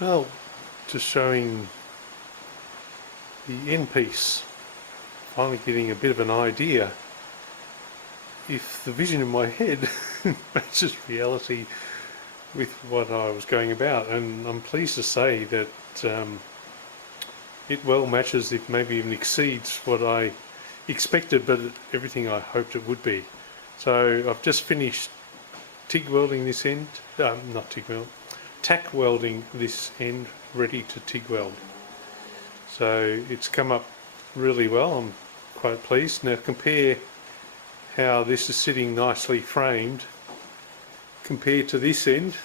Well, just showing the end piece, finally getting a bit of an idea if the vision in my head matches reality with what I was going about, and I'm pleased to say that it well matches, if maybe even exceeds what I expected, but everything I hoped it would be. So I've just finished TIG welding this end, not TIG weld, tack welding this end, ready to TIG weld. So it's come up really well, I'm quite pleased. Now compare how this is sitting nicely framed compared to this end,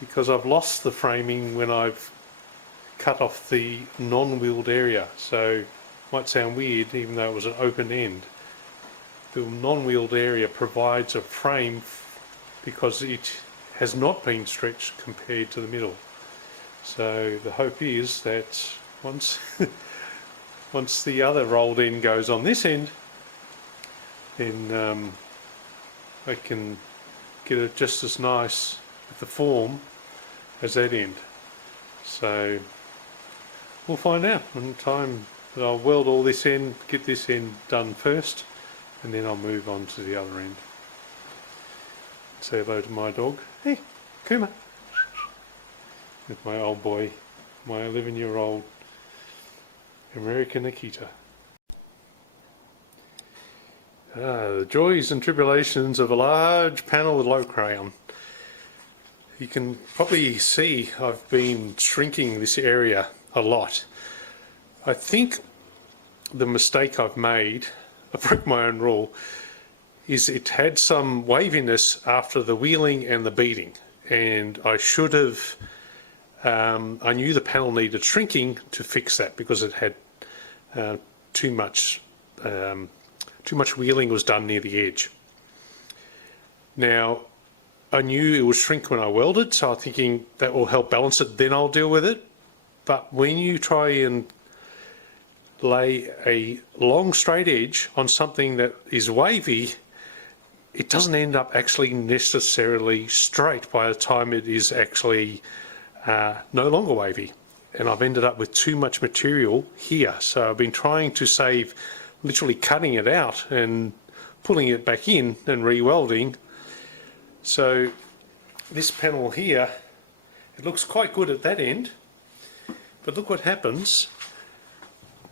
because I've lost the framing when I've cut off the non-wheeled area. So it might sound weird even though it was an open end. The non-wheeled area provides a frame because it has not been stretched compared to the middle. So the hope is that once once the other rolled end goes on this end, then I can get it just as nice with the form as that end. So we'll find out in time. That I'll weld all this end, get this end done first, and then I'll move on to the other end. Say hello to my dog. Hey, Kuma. With my old boy, my 11-year-old American Akita. The joys and tribulations of a large panel with low crown. You can probably see I've been shrinking this area a lot. I think the mistake I've made, I broke my own rule, is it had some waviness after the wheeling and the beading, and I should have, I knew the panel needed shrinking to fix that because it had too much wheeling was done near the edge. Now I knew it would shrink when I welded, so I'm thinking that will help balance it, then I'll deal with it. But when you try and lay a long straight edge on something that is wavy, it doesn't end up actually necessarily straight by the time it is actually no longer wavy. And I've ended up with too much material here. So I've been trying to save literally cutting it out and pulling it back in and re-welding. So this panel here, it looks quite good at that end, but look what happens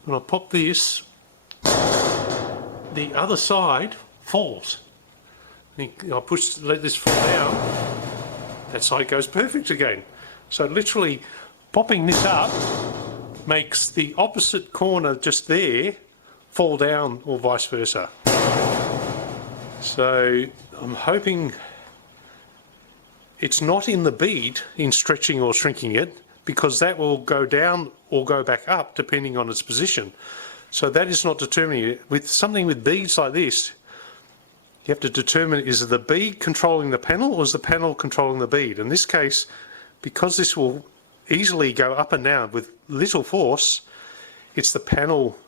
when I pop this, the other side falls. I let this fall down, that side goes perfect again. So literally popping this up makes the opposite corner just there fall down, or vice versa. So I'm hoping it's not in the bead in stretching or shrinking it, because that will go down or go back up depending on its position. So that is not determining it. With something with beads like this, you have to determine, is the bead controlling the panel or is the panel controlling the bead? In this case, because this will easily go up and down with little force, it's the panel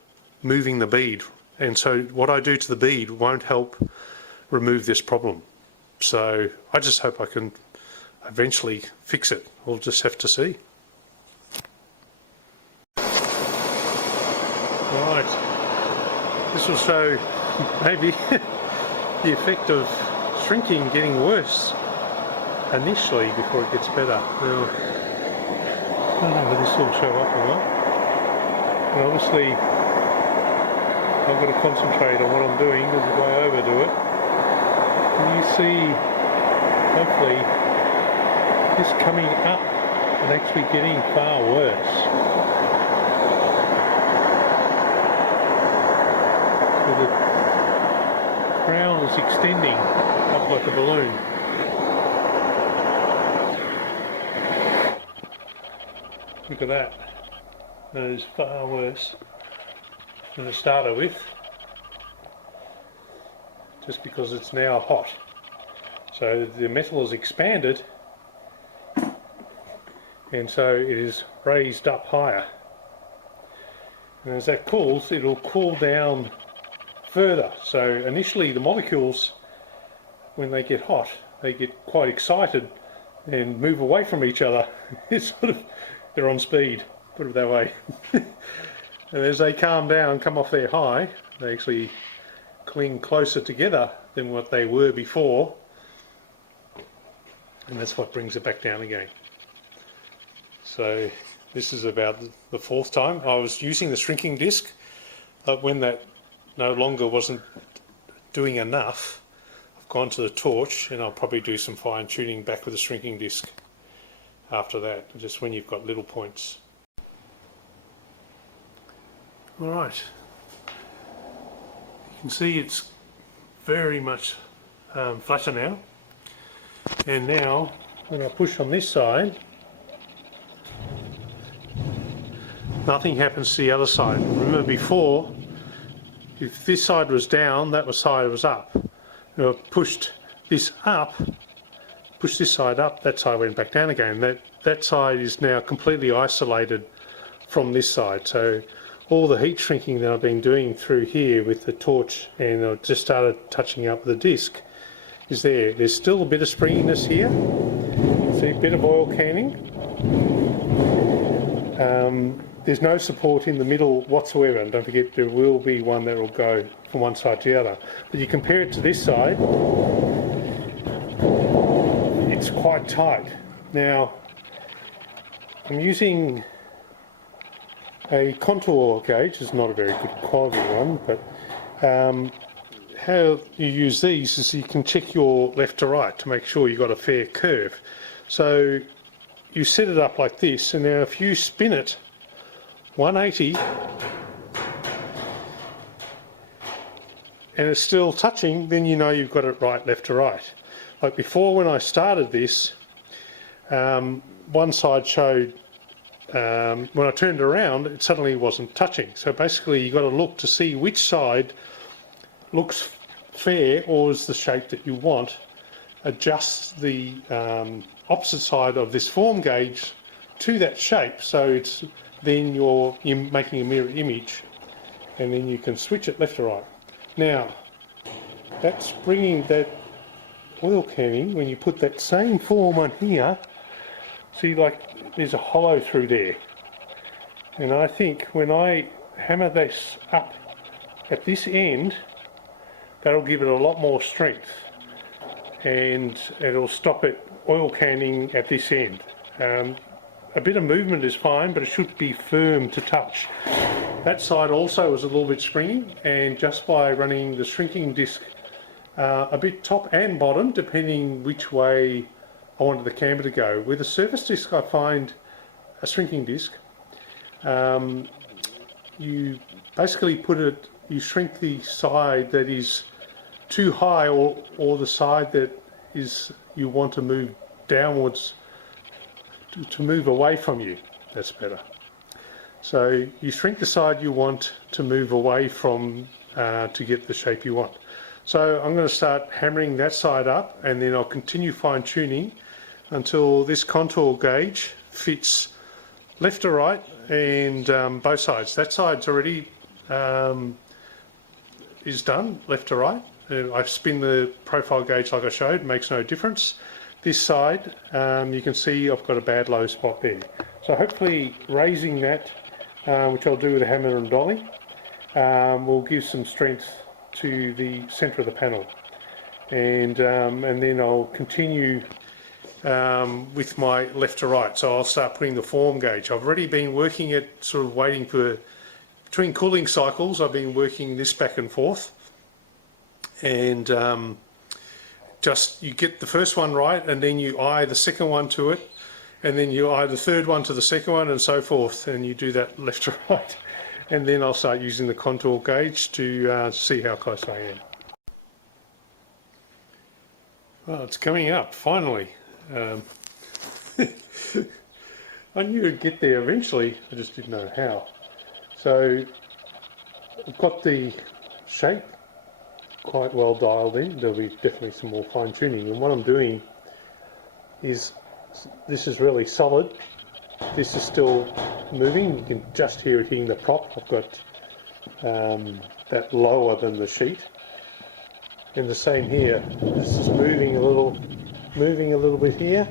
moving the bead. And so what I do to the bead won't help remove this problem. So I just hope I can eventually fix it. We'll just have to see. Right, this will show maybe the effect of shrinking getting worse initially before it gets better. Now, I don't know whether this will show up or not. And obviously I've got to concentrate on what I'm doing, because if I overdo it, and you see hopefully this coming up and actually getting far worse. The crown is extending up like a balloon. Look at that. That is far worse than it started with, just because it's now hot. So the metal is expanded, and so it is raised up higher. And as that cools, it will cool down further. So initially the molecules, when they get hot, they get quite excited and move away from each other. It's sort of, they're on speed, put it that way. And as they calm down, come off their high, they actually cling closer together than what they were before, and that's what brings it back down again. So this is about the fourth time. I was using the shrinking disc, but when that no longer wasn't doing enough, I've gone to the torch, and I'll probably do some fine tuning back with the shrinking disc after that, just when you've got little points. Alright, you can see it's very much flatter now, and now when I push on this side, nothing happens to the other side. Remember before, if this side was down, that side was up. If I pushed this up, pushed this side up, that side went back down again. That side is now completely isolated from this side. So all the heat shrinking that I've been doing through here with the torch, and I've just started touching up the disc, is there. There's still a bit of springiness here. See, a bit of oil canning. There's no support in the middle whatsoever, and don't forget there will be one that will go from one side to the other. But you compare it to this side, it's quite tight. Now, I'm using a contour gauge. It's not a very good quality one, but how you use these is you can check your left to right to make sure you've got a fair curve. So you set it up like this, and now if you spin it 180 and it's still touching, then you know you've got it right, left to right. Like before, when I started this, one side showed, when I turned around, it suddenly wasn't touching. So basically you've got to look to see which side looks fair or is the shape that you want. Adjust the opposite side of this form gauge to that shape, so it's then you're making a mirror image, and then you can switch it left to right. Now that's bringing that oil canning. When you put that same form on here, see, like there's a hollow through there, and I think when I hammer this up at this end, that'll give it a lot more strength, and it'll stop it oil canning at this end. A bit of movement is fine, but it should be firm to touch. That side also was a little bit springy, and just by running the shrinking disc a bit top and bottom, depending which way I wanted the camber to go. With a surface disc, I find a shrinking disc, you basically you shrink the side that is too high, or the side that is you want to move downwards, to move away from you. That's better. So you shrink the side you want to move away from to get the shape you want. So I'm going to start hammering that side up, and then I'll continue fine tuning until this contour gauge fits left to right and both sides. That side's already is done, left to right. I spin the profile gauge like I showed, makes no difference. This side, you can see I've got a bad low spot there. So hopefully raising that, which I'll do with a hammer and dolly, will give some strength to the centre of the panel. And then I'll continue with my left to right. So I'll start putting the form gauge. I've already been working it, sort of waiting for, between cooling cycles, I've been working this back and forth. And just you get the first one right, and then you eye the second one to it, and then you eye the third one to the second one, and so forth, and you do that left to right. And then I'll start using the contour gauge to see how close I am. Well, it's coming up, finally. I knew it'd get there eventually, I just didn't know how. So I've got the shape quite well dialed in. There'll be definitely some more fine tuning, and what I'm doing is, this is really solid, this is still moving, you can just hear it hitting the prop. I've got that lower than the sheet, and the same here, this is moving a little bit here,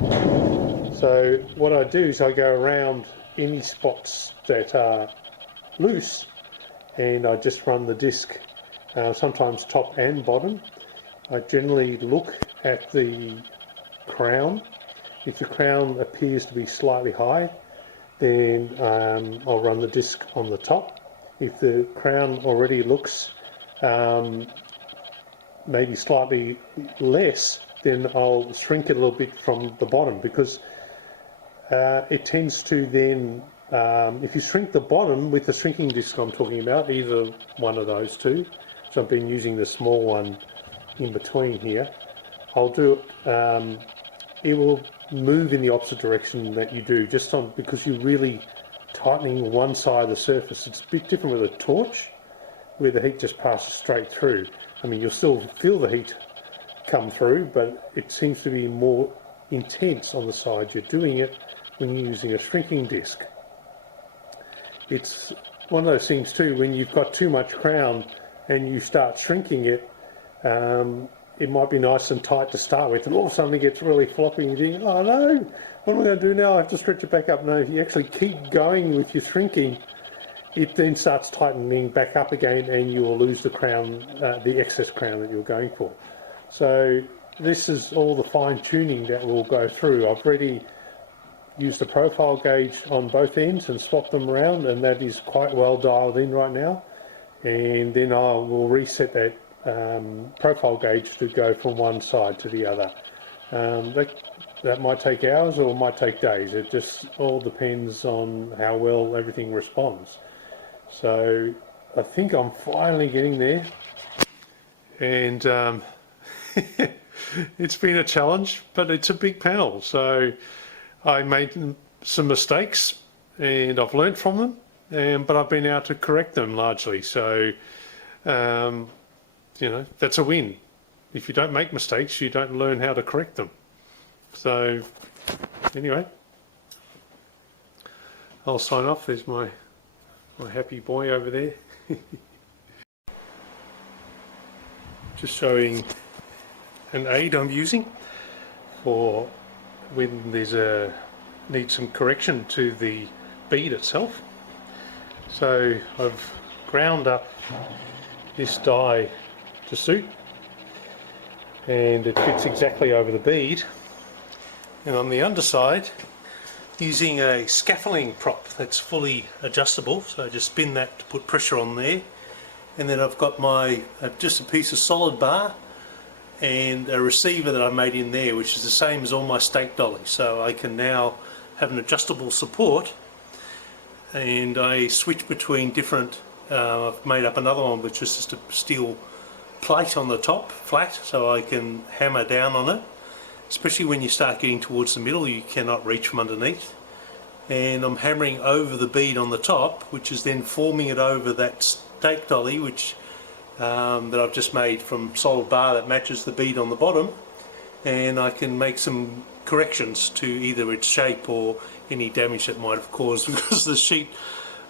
So what I do is I go around any spots that are loose and I just run the disc, sometimes top and bottom. I generally look at the crown. If the crown appears to be slightly high, then I'll run the disc on the top. If the crown already looks maybe slightly less, then I'll shrink it a little bit from the bottom, because it tends to then, if you shrink the bottom with the shrinking disc I'm talking about, either one of those two, so I've been using the small one in between here, I'll do it, it will move in the opposite direction that you do, just on because you're really tightening one side of the surface. It's a bit different with a torch, where the heat just passes straight through. I mean, you'll still feel the heat come through, but it seems to be more intense on the side you're doing it when you're using a shrinking disc. It's one of those things too, when you've got too much crown and you start shrinking it, it might be nice and tight to start with, and all of a sudden it gets really floppy and you think, oh no, what am I going to do now? I have to stretch it back up. No, if you actually keep going with your shrinking, it then starts tightening back up again and you will lose the crown, the excess crown that you're going for. So this is all the fine tuning that will go through. I've already used the profile gauge on both ends and swapped them around, and that is quite well dialed in right now. And then I will reset that profile gauge to go from one side to the other. That might take hours or it might take days. It just all depends on how well everything responds. So I think I'm finally getting there, and it's been a challenge, but it's a big panel. So I made some mistakes and I've learnt from them, but I've been able to correct them largely. So you know, that's a win. If you don't make mistakes, you don't learn how to correct them. So anyway, I'll sign off. There's my happy boy over there. Just showing an aid I'm using for when there's needs some correction to the bead itself. So I've ground up this die to suit, and it fits exactly over the bead. And on the underside, using a scaffolding prop that's fully adjustable, so I just spin that to put pressure on there, and then I've got my just a piece of solid bar and a receiver that I made in there, which is the same as all my stake dollies, so I can now have an adjustable support, and I switch between different. I've made up another one which is just a steel plate on the top, flat, so I can hammer down on it. Especially when you start getting towards the middle, you cannot reach from underneath. And I'm hammering over the bead on the top, which is then forming it over that stake dolly, which that I've just made from solid bar that matches the bead on the bottom. And I can make some corrections to either its shape or any damage that might have caused, because the sheet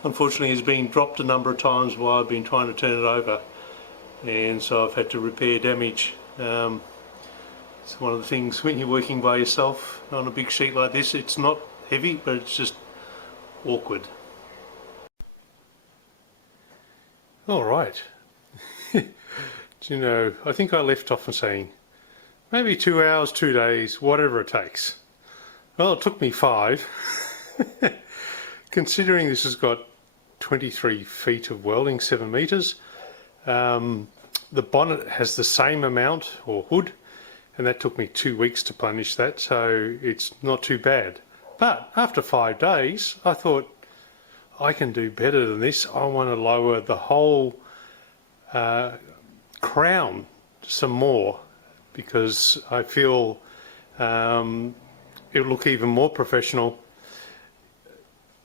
unfortunately has been dropped a number of times while I've been trying to turn it over, and so I've had to repair damage. It's one of the things when you're working by yourself on a big sheet like this. It's not heavy, but it's just awkward. Alright. Do you know, I think I left off on saying maybe 2 hours, 2 days, whatever it takes. Well, it took me 5. Considering this has got 23 feet of welding, 7 meters. The bonnet has the same amount, or hood, and that took me 2 weeks to planish that, so it's not too bad. But after 5 days, I thought, I can do better than this. I want to lower the whole crown some more, because I feel it'll look even more professional,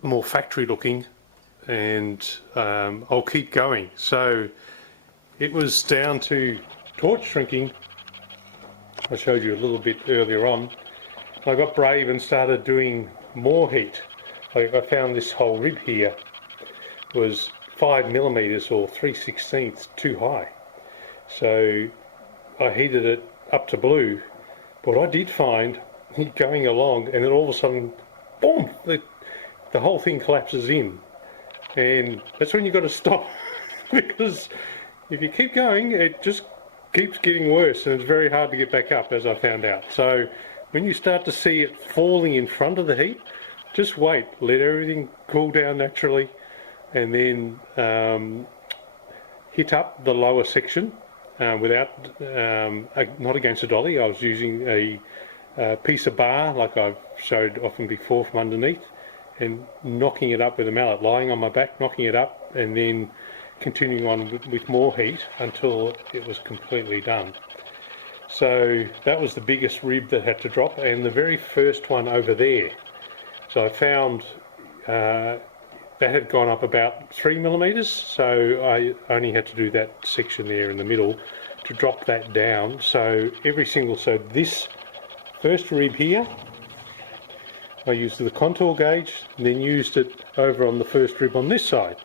more factory looking, and I'll keep going. So it was down to torch shrinking. I showed you a little bit earlier on. I got brave and started doing more heat. I found this whole rib here was 5 millimeters or 3/16 too high. So I heated it up to blue. But what I did find going along, and then all of a sudden, boom, the whole thing collapses in. And that's when you've got to stop, because if you keep going, it just keeps getting worse, and it's very hard to get back up, as I found out. So when you start to see it falling in front of the heat, just wait, let everything cool down naturally, and then hit up the lower section without, not against a dolly. I was using a piece of bar, like I've showed often before, from underneath, and knocking it up with a mallet, lying on my back, knocking it up, and then continuing on with more heat until it was completely done. So that was the biggest rib that had to drop, and the very first one over there. So I found that had gone up about 3 millimeters, so I only had to do that section there in the middle to drop that down. So so this first rib here, I used the contour gauge, and then used it over on the first rib on this side.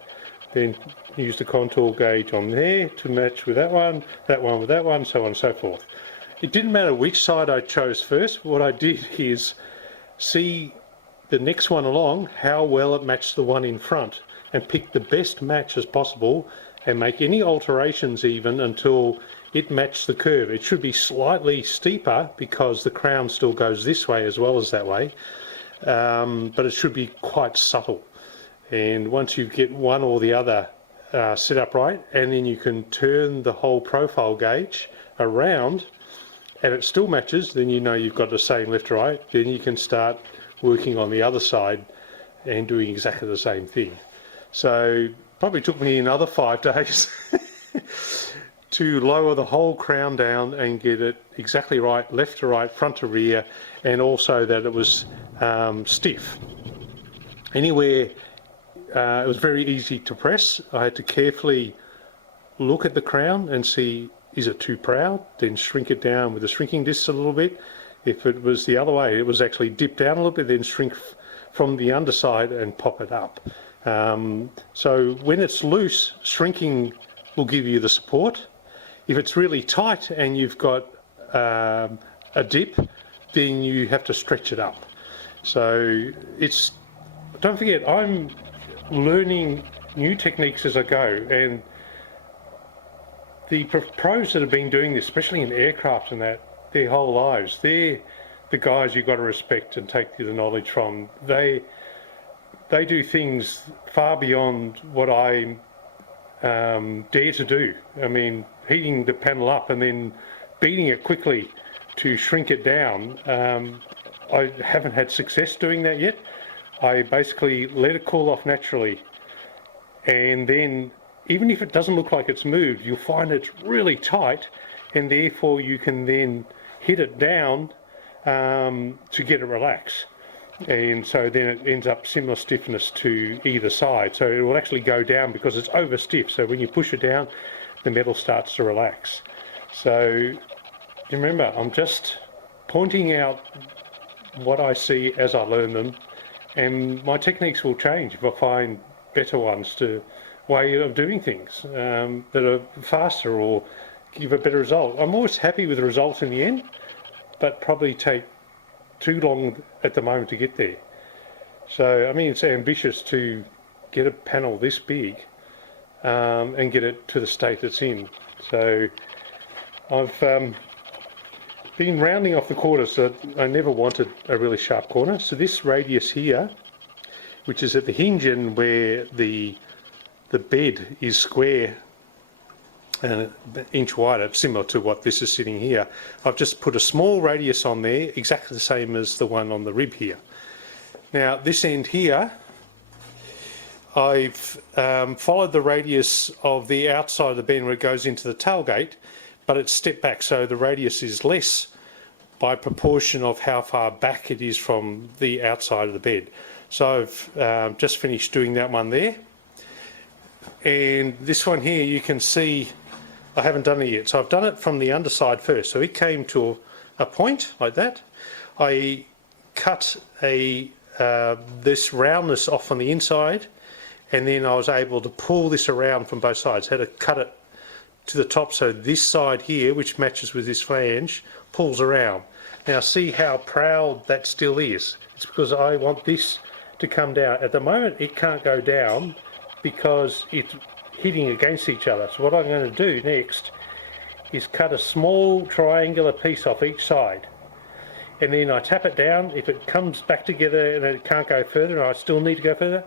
Then used the contour gauge on there to match with that one with that one, so on and so forth. It didn't matter which side I chose first. What I did is see the next one along, how well it matched the one in front, and pick the best match as possible, and make any alterations even until it matched the curve. It should be slightly steeper because the crown still goes this way as well as that way. But it should be quite subtle, and once you get one or the other set up right, and then you can turn the whole profile gauge around and it still matches, then you know you've got the same left to right. Then you can start working on the other side and doing exactly the same thing. So probably took me another 5 days to lower the whole crown down and get it exactly right, left to right, front to rear, and also that it was stiff. Anywhere, it was very easy to press. I had to carefully look at the crown and see, is it too proud? Then shrink it down with the shrinking disc a little bit. If it was the other way, it was actually dip down a little bit, then shrink from the underside and pop it up. So when it's loose, shrinking will give you the support. If it's really tight and you've got a dip, then you have to stretch it up. So don't forget, I'm learning new techniques as I go, and the pros that have been doing this, especially in aircraft and that, their whole lives, they're the guys you've got to respect and take the knowledge from. They do things far beyond what I dare to do. I mean, heating the panel up and then beating it quickly to shrink it down. I haven't had success doing that yet. I basically let it cool off naturally, and then even if it doesn't look like it's moved, you'll find it's really tight, and therefore you can then hit it down to get it relaxed. And so then it ends up similar stiffness to either side. So it will actually go down because it's over stiff. So when you push it down, the metal starts to relax. So remember, I'm just pointing out what I see as I learn them, and my techniques will change if I find better ones to way of doing things that are faster or give a better result. I'm always happy with the results in the end, but probably take too long at the moment to get there. So I mean, it's ambitious to get a panel this big and get it to the state it's in. So I've been rounding off the corners, so I never wanted a really sharp corner. So this radius here, which is at the hinge end where the bed is square and an inch wider, similar to what this is sitting here, I've just put a small radius on there, exactly the same as the one on the rib here. Now this end here, I've followed the radius of the outside of the bed where it goes into the tailgate, but it's stepped back, so the radius is less by proportion of how far back it is from the outside of the bed. So I've just finished doing that one there. And this one here, you can see I haven't done it yet. So I've done it from the underside first. So it came to a point like that. I cut this roundness off on the inside, and then I was able to pull this around from both sides. Had to cut it to the top, so this side here, which matches with this flange, pulls around. Now see how proud that still is. It's because I want this to come down. At the moment it can't go down because it's hitting against each other. So what I'm going to do next is cut a small triangular piece off each side, and then I tap it down. If it comes back together and it can't go further and I still need to go further,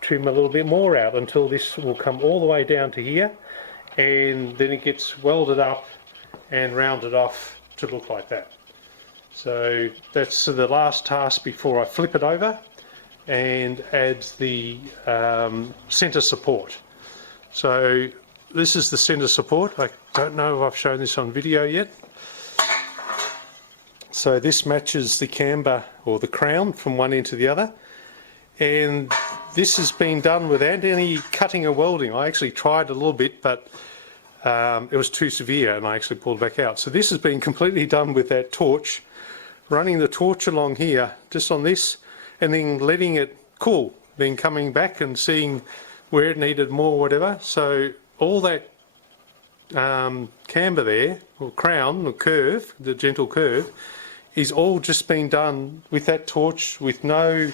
trim a little bit more out until this will come all the way down to here, and then it gets welded up and rounded off to look like that. So that's the last task before I flip it over and add the centre support. So this is the centre support. I don't know if I've shown this on video yet. So this matches the camber or the crown from one end to the other, and this has been done without any cutting or welding. I actually tried a little bit, but it was too severe and I actually pulled back out. So this has been completely done with that torch, running the torch along here just on this and then letting it cool, then coming back and seeing where it needed more, whatever. So all that camber there, or crown, or curve, the gentle curve, is all just been done with that torch, with no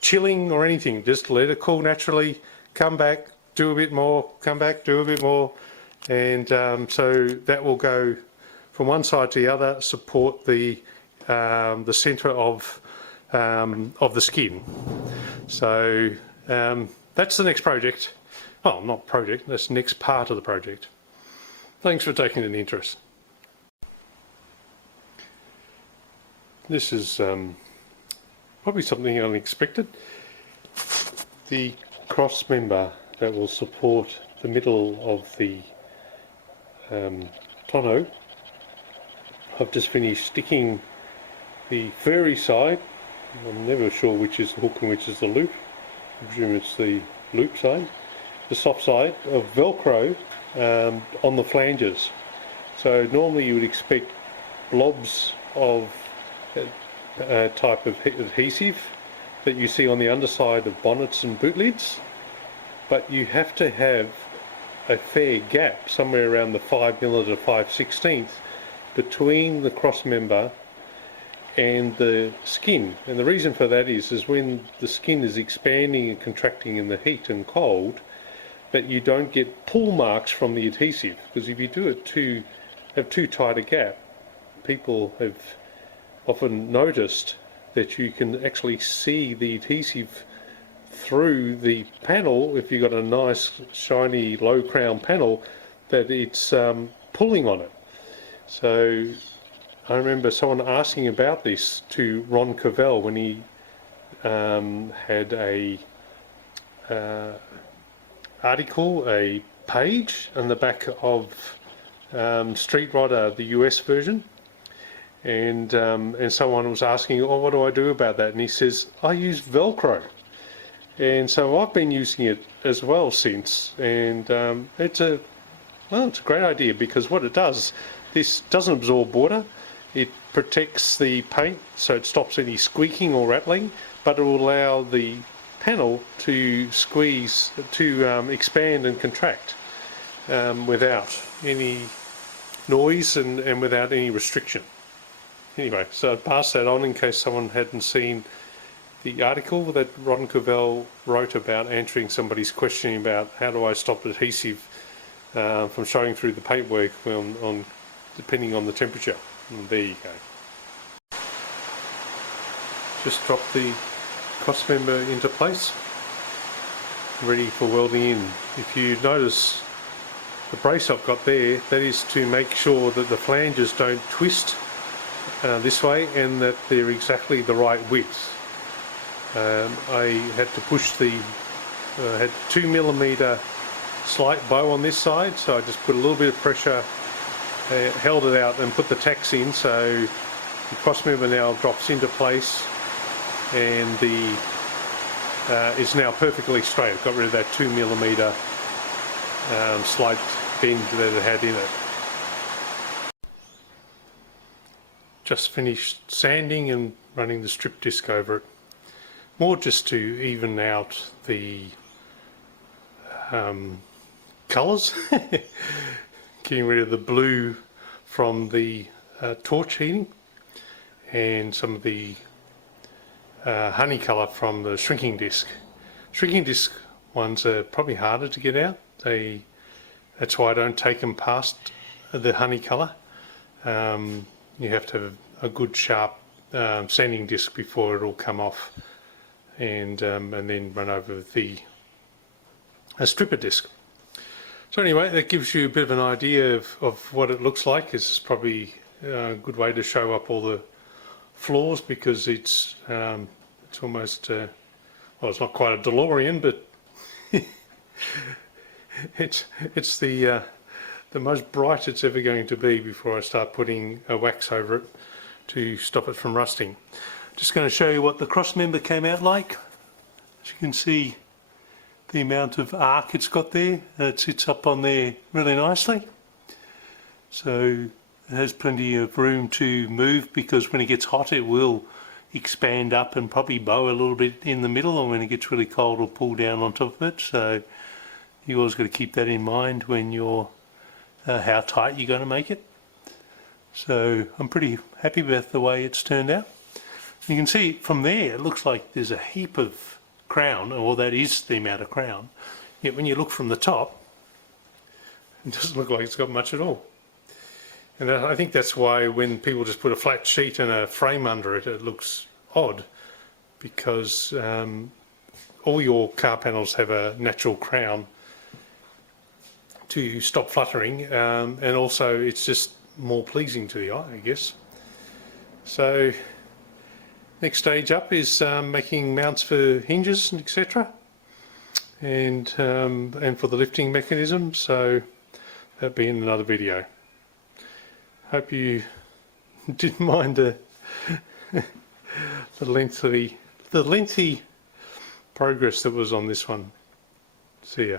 chilling or anything. Just let it cool naturally, come back, do a bit more, come back, do a bit more, and so that will go from one side to the other, support the centre of the skin. So that's the next project. Well, not project, that's the next part of the project. Thanks for taking an interest. This is probably something unexpected. The cross member that will support the middle of the tonneau. I've just finished sticking the furry side. I'm never sure which is the hook and which is the loop. I presume it's the loop side. The soft side of Velcro on the flanges. So normally you would expect blobs of type of adhesive that you see on the underside of bonnets and boot lids, but you have to have a fair gap, somewhere around the 5mm to 5/16 between the cross member and the skin. And the reason for that is when the skin is expanding and contracting in the heat and cold, that you don't get pull marks from the adhesive, because if you do it have too tight a gap, people have often noticed that you can actually see the adhesive through the panel. If you've got a nice shiny low crown panel, that it's pulling on it. So I remember someone asking about this to Ron Cavell when he had a article, a page on the back of Street Rodder, the US version, and someone was asking, oh, what do I do about that? And he says, I use Velcro. And so I've been using it as well since, and it's a great idea, because what it does, this doesn't absorb water, it protects the paint so it stops any squeaking or rattling, but it will allow the panel to squeeze, to expand and contract without any noise and without any restriction. Anyway, so I'd pass that on in case someone hadn't seen the article that Ron Cavell wrote about answering somebody's question about how do I stop adhesive from showing through the paintwork depending on the temperature. And there you go. Just drop the cross member into place, ready for welding in. If you notice the brace I've got there, that is to make sure that the flanges don't twist this way and that they're exactly the right width. I had to push had 2mm slight bow on this side, so I just put a little bit of pressure, held it out and put the tacks in, so the cross member now drops into place and is now perfectly straight. I've got rid of that 2mm slight bend that it had in it. Just finished sanding and running the strip disc over it. More just to even out the colours, getting rid of the blue from the torch heating, and some of the honey colour from the shrinking disc. Shrinking disc ones are probably harder to get out. That's why I don't take them past the honey colour. You have to have a good sharp sanding disc before it will come off, and then run over with a stripper disc. So anyway, that gives you a bit of an idea of what it looks like. It's probably a good way to show up all the flaws, because it's almost well, it's not quite a DeLorean, but it's the most bright it's ever going to be before I start putting a wax over it to stop it from rusting. Just going to show you what the cross member came out like. As you can see, the amount of arc it's got there, it sits up on there really nicely. So it has plenty of room to move, because when it gets hot it will expand up and probably bow a little bit in the middle, and when it gets really cold it'll pull down on top of it. So you always got to keep that in mind when you're how tight you're going to make it. So I'm pretty happy with the way it's turned out. You can see from there it looks like there's a heap of crown, or that is the amount of crown, yet when you look from the top it doesn't look like it's got much at all. And I think that's why when people just put a flat sheet and a frame under it, it looks odd, because all your car panels have a natural crown to stop fluttering, and also it's just more pleasing to the eye, I guess. So next stage up is making mounts for hinges and etc., and for the lifting mechanism. So that'll be in another video. Hope you didn't mind the lengthy progress that was on this one. See ya.